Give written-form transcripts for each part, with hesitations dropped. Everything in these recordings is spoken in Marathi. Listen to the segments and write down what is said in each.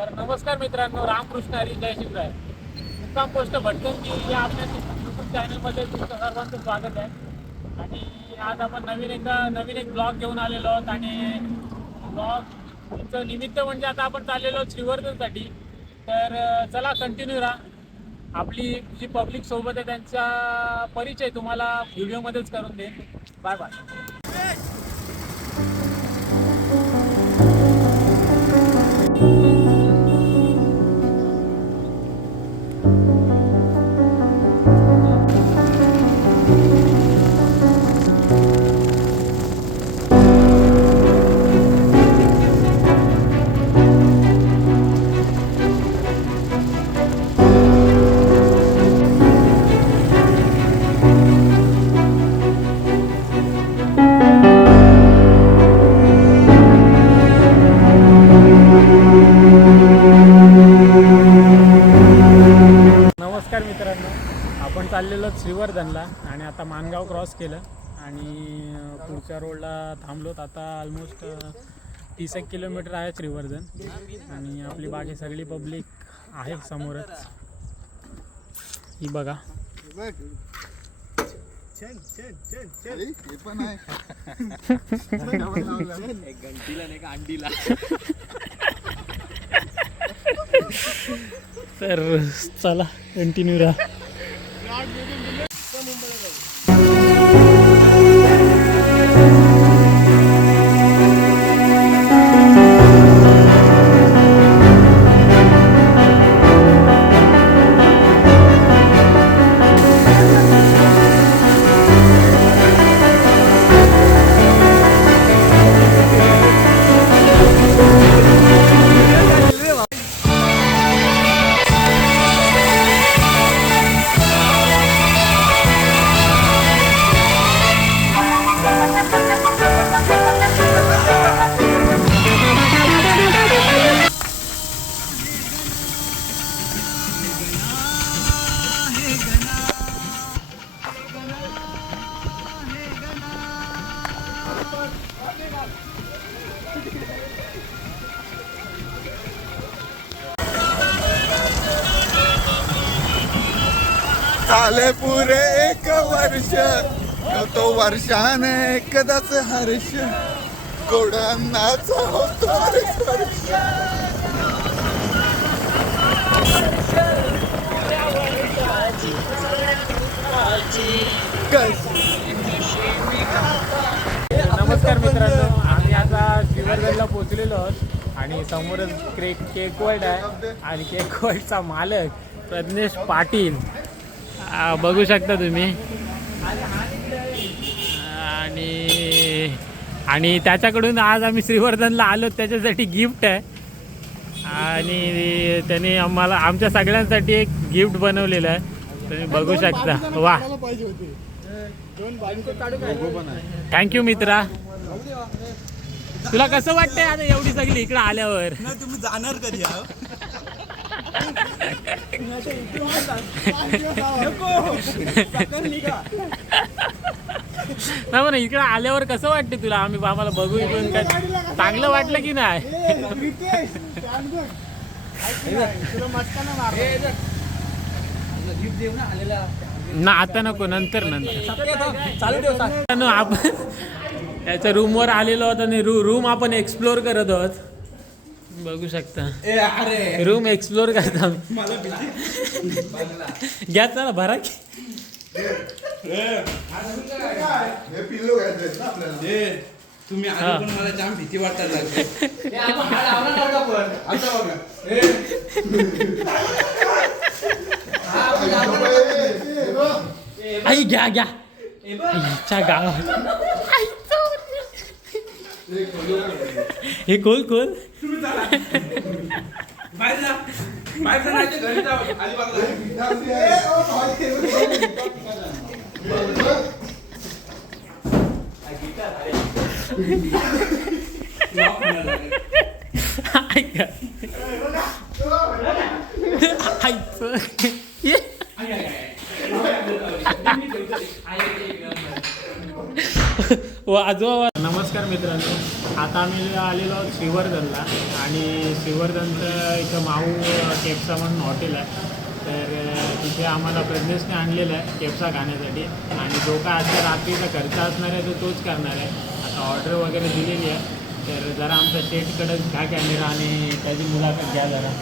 तर नमस्कार मित्रांनो, रामकृष्ण हरी, जय शिवराय. मुक्काम पोस्ट भटकंती या आपल्या यूट्यूब चॅनलमध्ये तुमचं सर्वांचं स्वागत आहे. आणि आज आपण नवीन एक ब्लॉग घेऊन आलेलो आहोत. आणि ब्लॉगचं निमित्त म्हणजे आता आपण चाललेलो आहोत श्रीवर्धनसाठी. तर चला कंटिन्यू राहा. आपली जी पब्लिक सोबत आहे त्यांचा परिचय तुम्हाला व्हिडिओमध्येच करून देईन. Bye bye. नमस्कार मित्रांनो, आपण चाललेलो श्रीवर्धनला आणि आता मानगाव क्रॉस केलं आणि पुढच्या रोडला थांबलोत. आता ऑलमोस्ट 30 किलोमीटर आहे श्रीवर्धन. आणि आपली बाकी सगळी पब्लिक आहे समोरच. ही बघा. तर चला कंटिन्यू राहा. झाले पुरे 1 वर्ष, तो वर्षाने एकदाच हर्ष, गोडांनाचा होतो स्पर्श. नमस्कार मित्रांनो, आम्ही आता श्रीवर्धनला पोचलेलो आहोत आणि समोरच केक वर्ल्ड आहे. आणि केक वर्ल्डचा मालक प्रज्ञेश पाटील बघू शकता तुम्ही. आणि त्याच्याकडून आज आम्ही श्रीवर्धनला आलो, त्याच्यासाठी गिफ्ट आहे. आणि त्याने आमच्या सगळ्यांसाठी एक गिफ्ट बनवलेलं आहे, तुम्ही बघू शकता. वा, थँक्यू मित्रा. तुला कसं वाटतंय आता एवढी सगळी इकडे आल्यावर? तुम्ही जाणार कधी? नाही म्हणा, इकडे आल्यावर कसं वाटते तुला? आम्हाला बघू इकडून काय चांगलं वाटलं की नाही? ना आता नको, नंतर आपण याच्या रूमवर आलेलो आहोत आणि रूम आपण एक्सप्लोर करत आहोत. बघू शकता रूम एक्सप्लोर करता. घ्या, चला भरा की. तुम्ही आले पण मला जाम भीती वाटायला लागली. आई घ्या आईच्या गावात. हे कोल वाजवा. नमस्कार नमस्कार मित्रांनो. आता आम्ही आलेलो आहोत श्रीवर्धनला आणि श्रीवर्धनचं इथं माऊ केपसा म्हणून हॉटेल आहे. तर तिथे आम्हाला प्रज्ञेशने आणलेलं आहे केपसा खाण्यासाठी आणि जो काय आता रात्रीचा खर्च असणार आहे तो तोच करणार आहे. आता ऑर्डर वगैरे दिलेली आहे. तर जरा आमच्या शेटकडे घ्या कॅमेरा आणि त्याची मुलाखत घ्या जरा.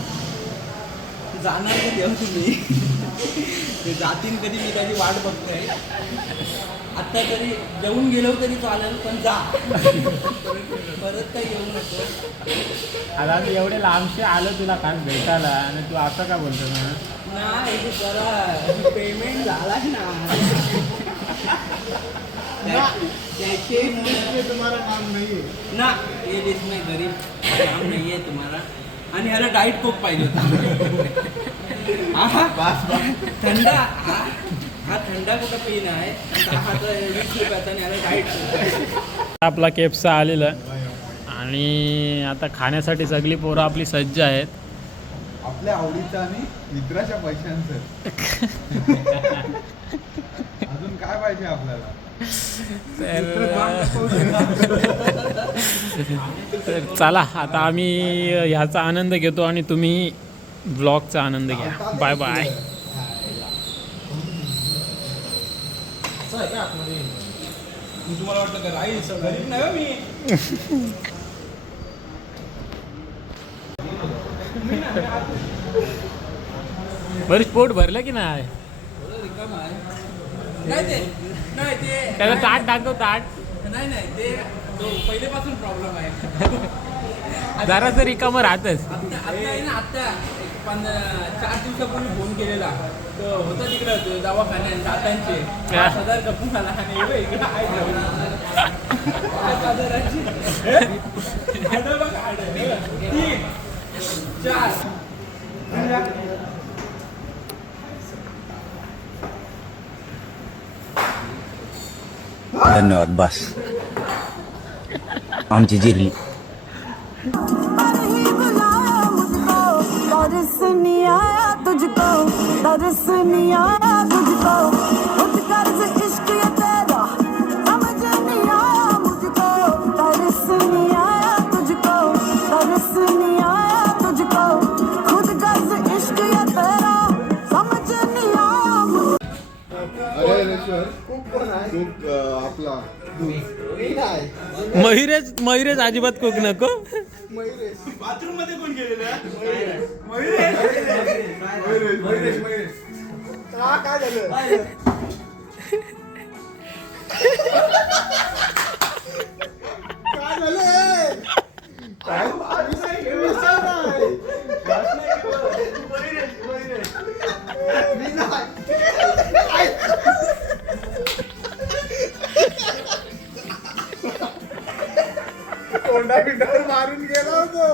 जाणार ते देव तुम्ही ते जातीन कधी मी त्याची वाट बघतोय. आत्ता तरी जेवून गेलो तरी चालेल पण जा परत काही येऊ नको. आता आम्ही एवढे लांबचे आलो तुला खास भेटायला आणि तू असं का बोलतो ना? नाही ते जरा पेमेंट झाला त्याचे तुम्हाला काम नाही ना. ये देश में गरीब काम नाही आहे तुम्हाला. आणि ह्याला डाईट कोक पाहिजे होता. थंडा हा थंडा कुठं पिन आहे. 20 रुपयाचा आणि ह्याला डाईट कोक. आपला केपसा आलेला आहे आणि आता खाण्यासाठी सगळी पोरं आपली सज्ज आहेत. आपल्या आवडीचं आणि मित्राच्या पैशांचं. अजून काय पाहिजे आपल्याला? तर चला आता आम्ही ह्याचा आनंद घेतो आणि तुम्ही ब्लॉगचा आनंद घ्या. Bye bye. तुम्हाला वाटलं का राईस गरीब नाही हो मी. बरं पोट भरलं की नाही? रिकाम आहे. नाही ते नाही ते त्याला ताट दाखव ताट. नाही ते तो पहिलेपासून प्रॉब्लेम आहे. जरा तर रिकामं राहतच. आता आहे ना. आता 4 दिवसापूर्वी फोन केलेला तो होता तिकडं दवाखान्यात दातांचे 5,000 कपून आला आणि इकडं आहे 5,000ची. 3 4 धन्यवाद. बस आमची जिरली. तरस नहीं आया तुझको, तरस नहीं आया तुझको, खुद कर्ज इश्क ये तेरा समझ नहीं आया मुझको, तरस नहीं आया तुझको, तरस नहीं आया तुझको, खुद कर्ज इश्क ये तेरा समझ नहीं आया मुझको. अरे रेश्वर खूप कोण आहे? खूप आपला मयुरेश अजिबात कुक नको. बाथरूम मध्ये कोण गेलेलं काय झालं? काय झालं? तोंडा बिंडावर मारून गेला होतो.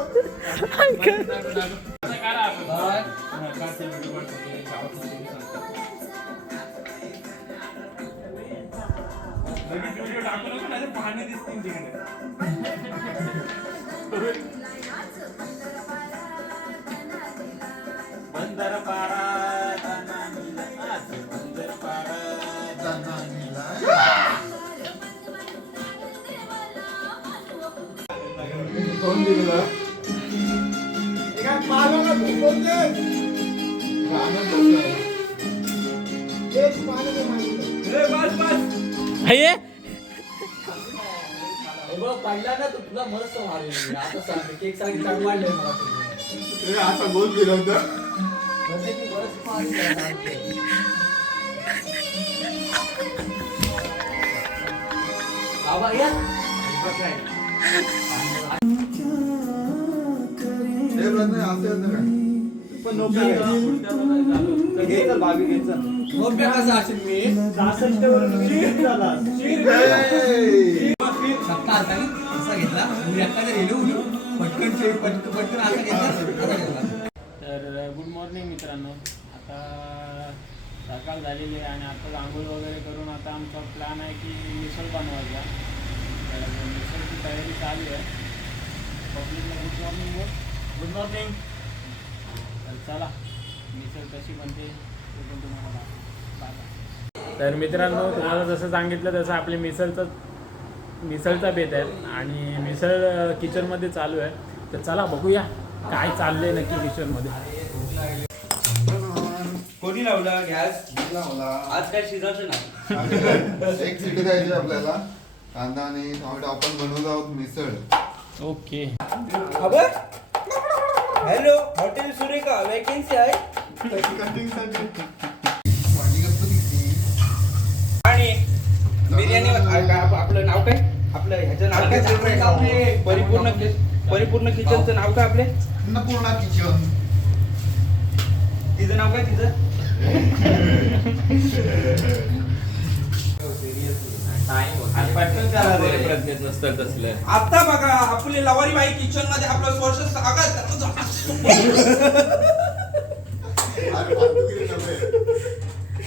पाहणे दिसतील तिकडे. बंदर पारा बंदर पारा. कोण दिलं? काय पालन बोलते? गाणं बोलतोय. एक पालन हे पहिला ना तुला मस्त मारेल. आता सांग केक सांगितलं वाढलंय मला. आता बोल दिलं होतं. बाबा या हे प्रश्न असं होतं काय? पण नोकरी घ्यायचं बाबी घ्यायचं. नोकरी कसं असेल मी 66 वरून शीर झाला. सत्ता आता असा घेतला एखादा रेल्वे उडून पटकन असा घेतला. तर गुड मॉर्निंग मित्रांनो. आता सकाळ झालेली आहे आणि आता आंघोळ वगैरे करून आता आमचा प्लॅन आहे की मिसळ बनवायचा. तर मिसळची तयारी चालू आहे. पब्लिकला गुड मॉर्निंग. Good morning. तर चला मिसळ कशी बनते ते पण तुम्हाला बघा. तर मित्रांनो तुम्हाला जसं सांगितलं तसं आपली मिसळचं मिसळचा बेत आहे आणि मिसळ किचनमध्ये चालू आहे. तर चला बघूया काय चाललंय नक्की किचनमध्ये. कोणी लावला गॅस? लावला. आज काय शिजायचं नाही. एक सिटी द्यायची आपल्याला. कांदा आणि टोमॅटो आपण बनवत आहोत मिसळ. ओके. खबर? हॅलो, हॉटेल सुरेखा वॅकन्सी आहे. आणि बिर्याणी आपलं नाव काय? आपलं ह्याचं नाव काय? परिपूर्ण किचनचं नाव काय आपले? अन्नपूर्णा किचन. तिचं नाव काय तिचं? आता बघा आपले लवारीबाई किचन मध्ये आपलं स्वर्ष स्वागत.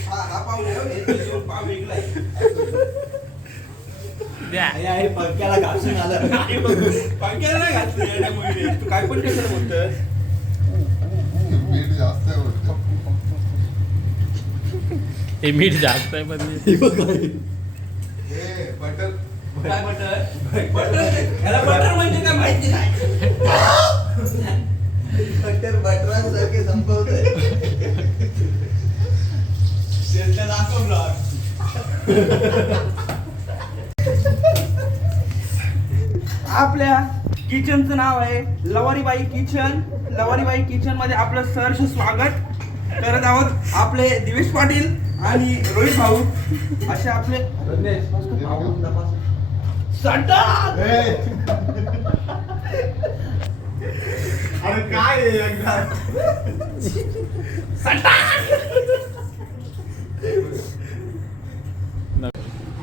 हा पाव पाव वेगळा आहे. पंख्याला घासून आलं. पंख्याला नाही घातलं. तू काय पण कसं बोलतोस? मीठ जास्त आहे बोलतो. हे मीठ जास्त आहे पण हे बटर. काय बटर? बटर ह्याला बटर म्हणजे काय माहिती नाही. बटर बटरांसारखे संपवतोय. दाखव ब्लॉग. आपल्या किचनचं नाव आहे लवारीबाई किचन. लवारीबाई किचन मध्ये आपलं सहर्ष स्वागत करत आहोत. आपले दिवेश पाटील आणि रोहित भाऊ असे आपले अरे काय आहे एकदा?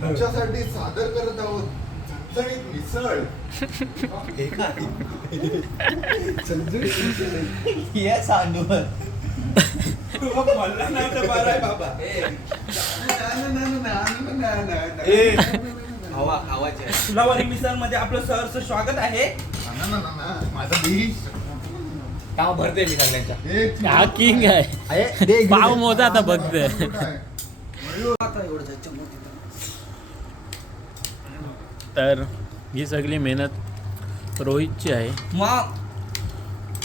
तुमच्यासाठी सादर करत आहोत चणचणीत मिसळ. ये सांडून. मला नाही तर बरं आहे बाबा. हवा हवाचे. लवारी मिसळ मध्ये आपलं सहर्ष स्वागत आहे. माझा डिश. काम भरते मी सगळ्यांच्या. हा किंग आहे. पाव मोजा आता बघतोय. तर ही सगळी मेहनत रोहितची आहे.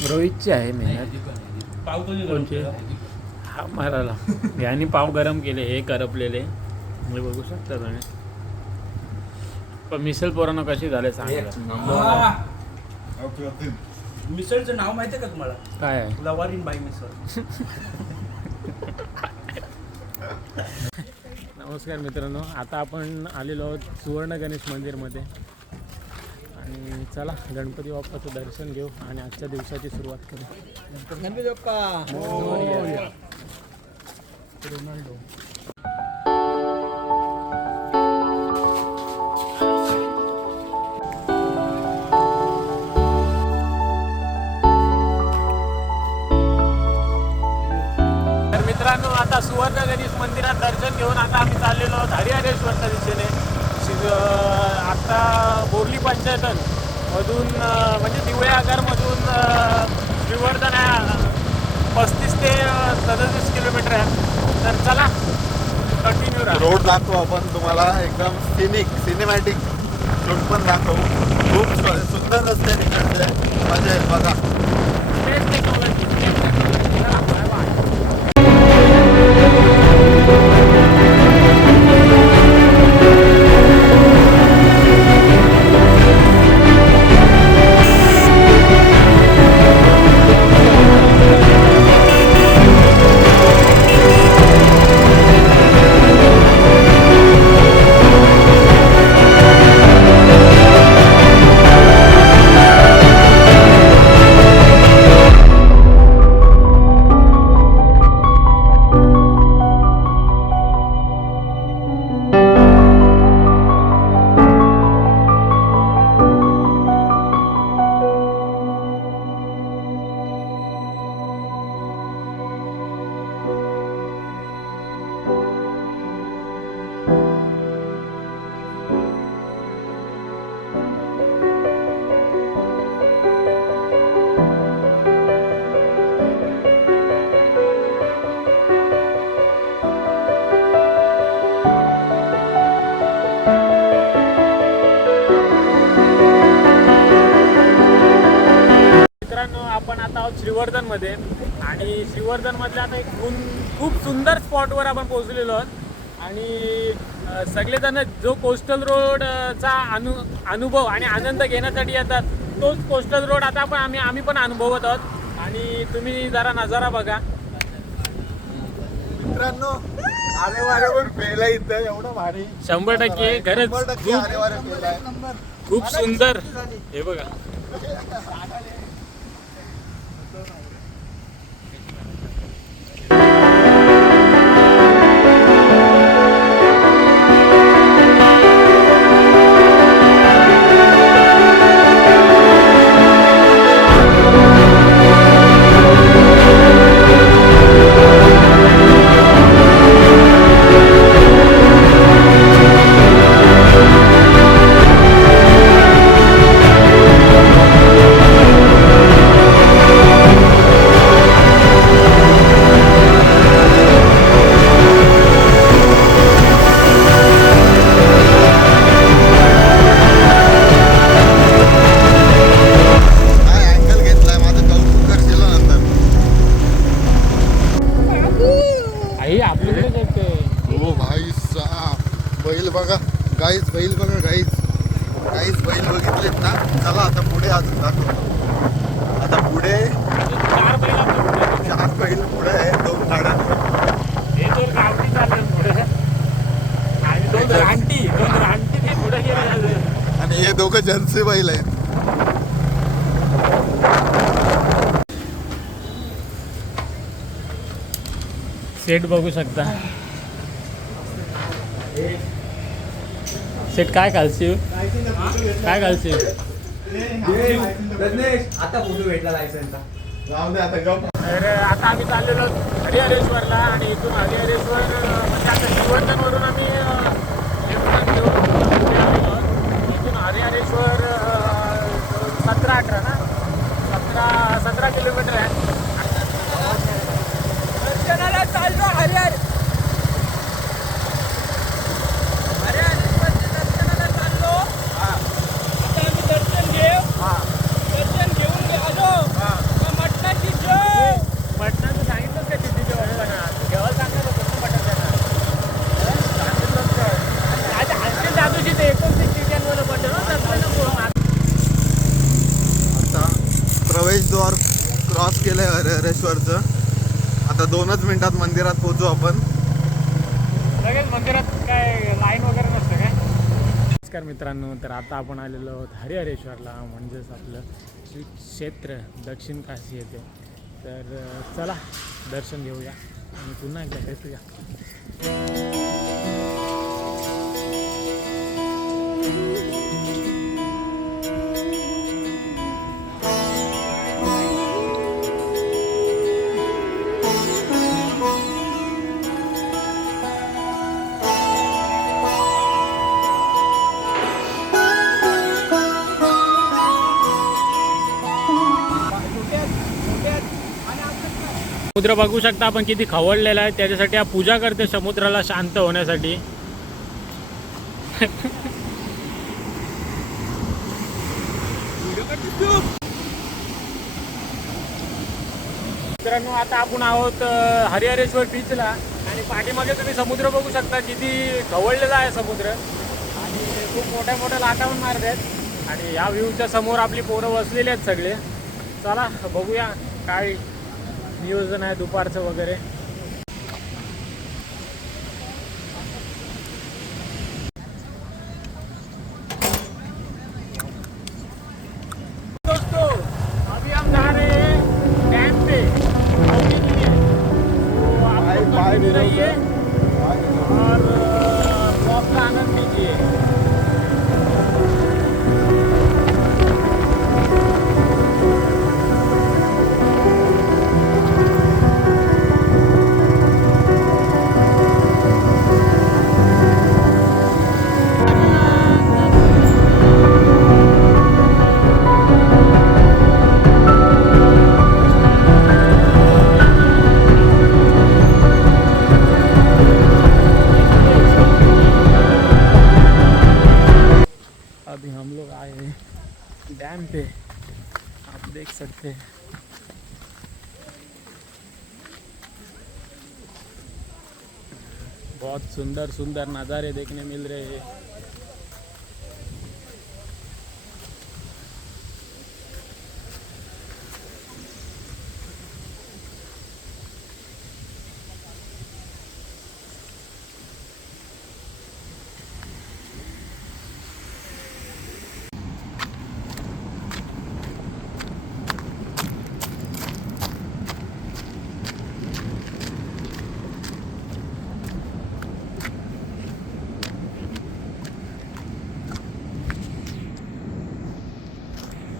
रोहितची आहे मेहनत. पाव कोणची? हा मारायला याने पाव गरम केले. हे करपलेले तुम्ही बघू शकता तुम्ही. पण मिसळ पोरांना कशी झाले सांगा. मिसळचं नाव माहिती आहे का तुम्हाला? काय आहे? लवारीन बाई मिसळ. नमस्कार मित्रांनो, आता आपण आलेलो आहोत सुवर्ण गणेश मंदिरमध्ये आणि चला गणपती बाप्पाचं दर्शन घेऊ आणि आजच्या दिवसाची सुरुवात करू. गणपती बाप्पा. रोनाल्डो. तर मित्रांनो, आता सुवर्ण गणेश मंदिरात दर्शन घेऊन आता आम्ही चाललेलो आहोत हरिहरेश्वरच्या दिशेने. आता बोरली पंचायतन मधून म्हणजे दिवळे आगारमधून श्रीवर्धन 35 ते 37 किलोमीटर आहे. तर चला कंटिन्यू राहा. रोड दाखवू आपण तुम्हाला. एकदम सिनेमॅटिक शूट पण दाखवू. खूप सुंदर रस्ते तिकडचे. मजा येईल बघा. तेच टेक्नॉलॉजी. चला, बाय बाय. श्रीवर्धनमध्ये. आणि श्रीवर्धनमधल्या आता एक खूप सुंदर स्पॉटवर आपण पोहोचलेलो आहोत. आणि सगळेजण जो कोस्टल रोडचा अनुभव आणि आनंद घेण्यासाठी येतात, तोच कोस्टल रोड आता आम्ही पण अनुभवत आहोत. आणि तुम्ही जरा नजारा बघा मित्रांनो. आरे वारेवर पेला इथं एवढं भारी 100% खरंच 100% आरे वारे पेलाय. खूप सुंदर. हे बघा काय अँगल घेतलाय माझं कौतुक करशील नंतर. आई आपल्याकडे जायचंय. ओ भाई साहब, बैल बघा गाईज, बैल बघा गाईज. बैल बघितलेत ना. चला आता पुढे अजून दाखवतो. आता पुढे 4 बैल आपल्या पुढे आहेत. 4 बैल पुढे आहे, 2 गाड्या. हे 2 गावठी चालले पुढे आणि 2 रानटी ते पुढे गेले. आणि हे दोघं जर्सी बैल आहेत. सेट बघू शकता. सेट काय घालशील आता फोटो भेटला लायसनचा. जाऊ दे आता गप. तर आता आम्ही चाललेलो हरिहरेश्वरला. आणि इथून हरिहरेश्वर म्हणजे आता श्रीवर्धनवरून आम्ही left घेऊन पुढे आलेलो आहोत. इथून हरिहरेश्वर 17-18 ना 17 किलोमीटर आहे. दर्शनाला चाललो हरिहर दर्शनाला चाललो. आता आम्ही दर्शन घेऊन आलो. मटणाची जेव. मटणाचं सांगितलं का तिथे जेवणपणा जेव्हा सांगत होतं मटण त्यांना आज हलके दादूची ते 29 चिकनवालं मटण आता प्रवेशद्वार क्रॉस केलंय हरिहरेश्वरचं. आता 2च मिनिटात मंदिरात पोहोचू आपण. लगेच मंदिरात काय लाईन वगैरे नसतं काय. नमस्कार मित्रांनो. तर आता आपण आलेलो आहोत हरिहरेश्वरला, म्हणजेच आपलं श्री क्षेत्र दक्षिण काशी येथे. तर चला दर्शन घेऊया आणि पुन्हा एकदा भेटूया. समुद्र बघू शकता आपण किती खवळलेला आहे. त्याच्यासाठी हा पूजा करते समुद्राला शांत होण्यासाठी. मित्रांनो आता आपण आहोत हरिहरेश्वर बीचला. आणि पाठीमागे तुम्ही समुद्र बघू शकता किती खवळलेला आहे समुद्र. आणि खूप मोठ्या लाटा पण मारत आहेत. आणि या व्ह्यूच्या समोर आपली पोरं बसलेली आहेत सगळे. चला बघूया काय नियोजन आहे दुपारचं वगैरे. दोस्तों अभी हम जा रहे हैं डैम पे बोटिंग के लिए. तो आप लोग कंटिन्यू रहिए और ब्लॉग का आनंद लीजिए. डैम पे आप देख सकते हैं बहुत सुंदर सुंदर नज़ारे देखने मिल रहे हैं।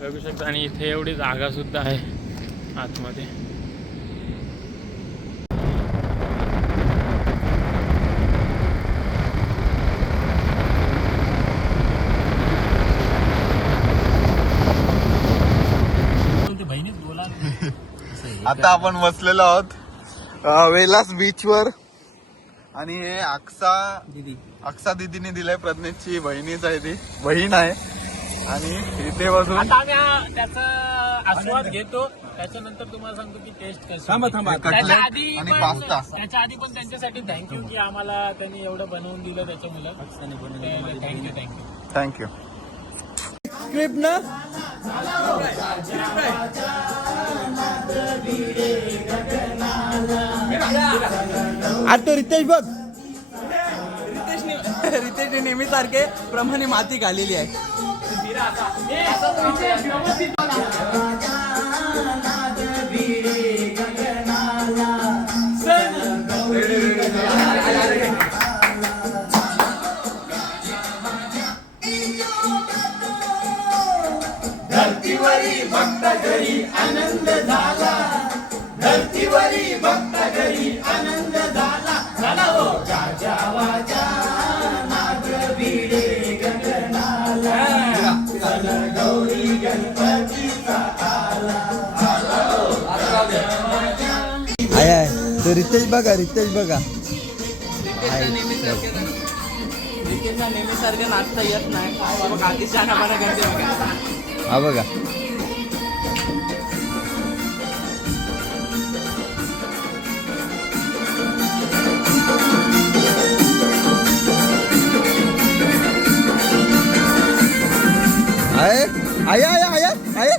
बघू शकता आणि इथे एवढी जागा सुद्धा आहे आतमध्ये. आता आपण बसलेलो आहोत वेलास बीच वर आणि हे अक्सा दीदीने दिलंय. प्रज्ञेशची बहिणीच आहे, ती बहीण आहे. आणि इथे बसून आता आम्ही त्याचा आस्वाद घेतो, त्याच्यानंतर तुम्हाला सांगतो की टेस्ट कशी. कटलेट आणि पास्ता. त्याच्या आधी पण त्यांच्यासाठी थँक्यू की आम्हाला त्यांनी एवढं बनवून दिलं त्याच्यामुळे. थँक्यू. थँक्यू. स्क्रिप्ट ना आज तो रितेश बघ. रितेशने नेहमी सारखे प्रमाणे माती घालेली आहे. धरतीवरी भक्त घरी आनंद झाला, धरतीवरी भक्त घरी आनंद झाला. झाला हो गाजा वाजा नाग भिडे गगनाला, सन गौरी गणपतीचा आला. आहे तो रितेश बघा, रितेश बघा. रितेशला नेहमीसारखं नाचता येत नाही. बघा आधी शहाणापणा करते बघा. हा बघा. आहे आहे आहे आहे आहे.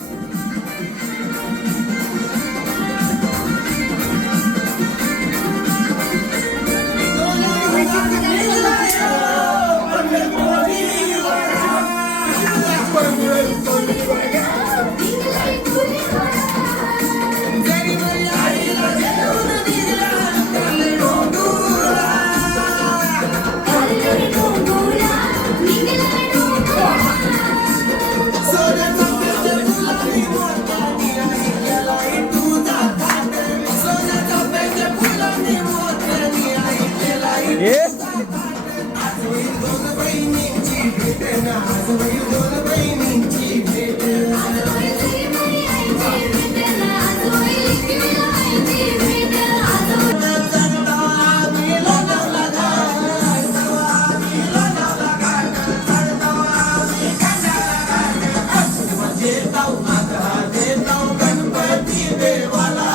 गणपती देवाला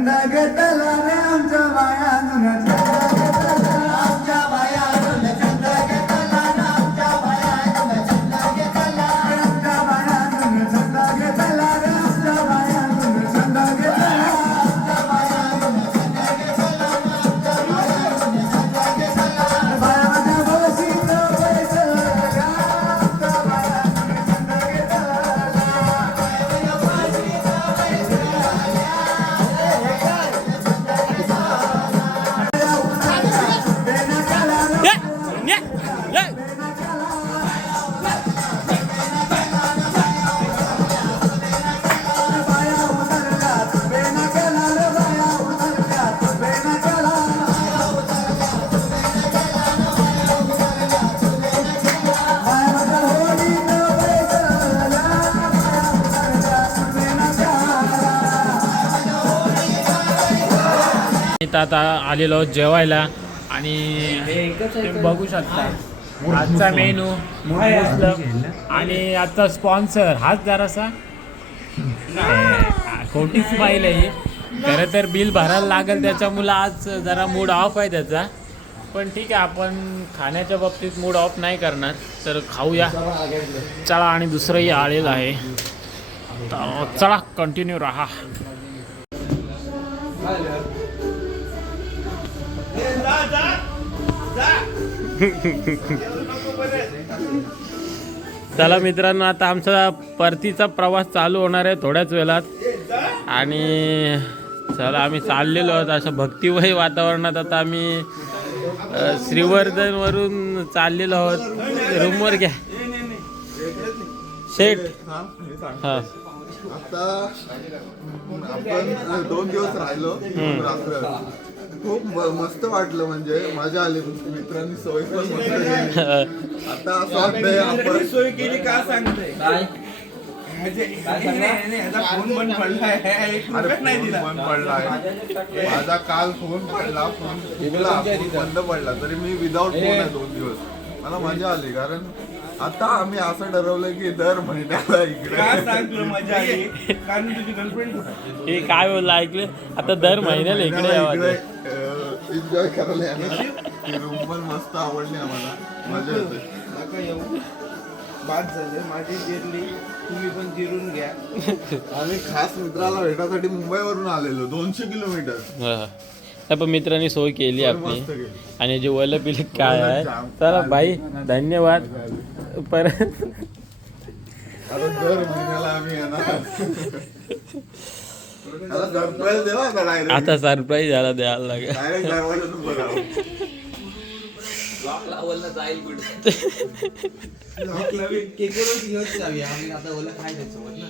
छंद घेतला रे आमच्या बायानं आमच्या बायानं छंद घेतला रे आमच्या बायानं छंद घेतला आमच्या बायानं छंद घेतला रे आमच्या बायानं छंद घेतला आमच्या बायानं छंद घेतला आमच्या बायानं छंद घेतला बायाच्या बशीत बैसला आमच्या बायानं छंद घेतला बायाच्या बशीत इथं आता आलेलो आहोत जेवायला आणि तुम्ही बघू शकता आजचा मेनू मुस्लिम आणि आजचा स्पॉन्सर हाच जरासा खोटी स्माईल आहे. खरं तर बिल भरायला लागेल त्याच्यामुळं आज जरा मूड ऑफ आहे त्याचा, पण ठीक आहे आपण खाण्याच्या बाबतीत मूड ऑफ नाही करणार तर खाऊया चला. आणि दुसरंही आलेलं आहे तर चला कंटिन्यू राहा. चला मित्रांनो, आता आमचा परतीचा प्रवास चालू होणार आहे थोड्याच वेळात आणि चला आम्ही चाललेलो आहोत अशा भक्तिमय वातावरणात. आता आम्ही श्रीवर्धनवरून चाललेलो आहोत. रूमवर घ्या शेठ. हां आता आपण 2 दिवस राहिलो रात्र. खूप मस्त वाटलं, म्हणजे मजा आली. मित्रांनी सोय पण मस्त केली. आता असं वाटतंय आपण सोय केली का सांगतोय फोन बंद पडलाय बंद पडलाय माझा. काल फोन पडला, फोन बंद पडला तरी मी विदाऊट फोन आहे 2 दिवस. मला मजा आली, कारण आता आम्ही असं ठरवलं की दर महिन्याला इकडे मजा आली. कारण तुझी गर्लफ्रेंड कुठे हे काय बोललं ऐकलं, आता दर महिन्याला इकडे यावं. एन्जॉय करायला येणार. रूम पण मस्त आवडली आम्हाला, मजा येते. नका येऊ, बाद झालं. माझी जिरली, तुम्ही पण जिरून घ्या. आम्ही खास मित्राला भेटासाठी मुंबईवरून आलेलो 200 किलोमीटर. पण मित्रांनी सोय केली आपली. मस्त केली. आणि जे वलं पिले काय आहे. चला भाई धन्यवाद. परत आता दर महिन्याला आम्ही येणार. आता सरप्राईज देवा आता डायरेक्ट. आता सरप्राईज झाला द्यायला लागेल. डायरेक्ट दरवाजातून बघावं. केकवरच घेऊन जाऊया आम्ही. आता ओला काय त्याच्यावर ना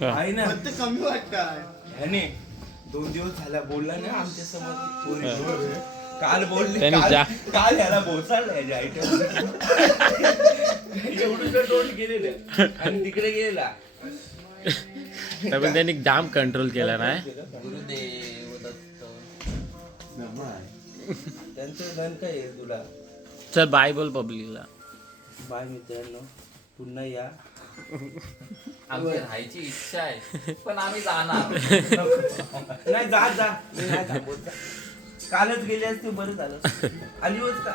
आहे ना. ते कमी वाटतं. ह्याने 2 दिवस झाला बोलला ना आमच्या समोर. काल बोलले, त्याने काल ह्याला बोचाडलं ह्याच्या आयटम. एवढं तोंड गेलेलं आणि तिकडे गेला. पण त्यांनी जाम कंट्रोल केला नाही. त्यांचं गण काय आहे तुला. चल बाय बोल पब्लिकला. बाय मित्रांनो, पुन्हा या. आमची राहायची इच्छा आहे पण आम्ही जाणार नाही जा जा, मी नाही थांबवत. कालच गेले असते बरं झालं. आली होत का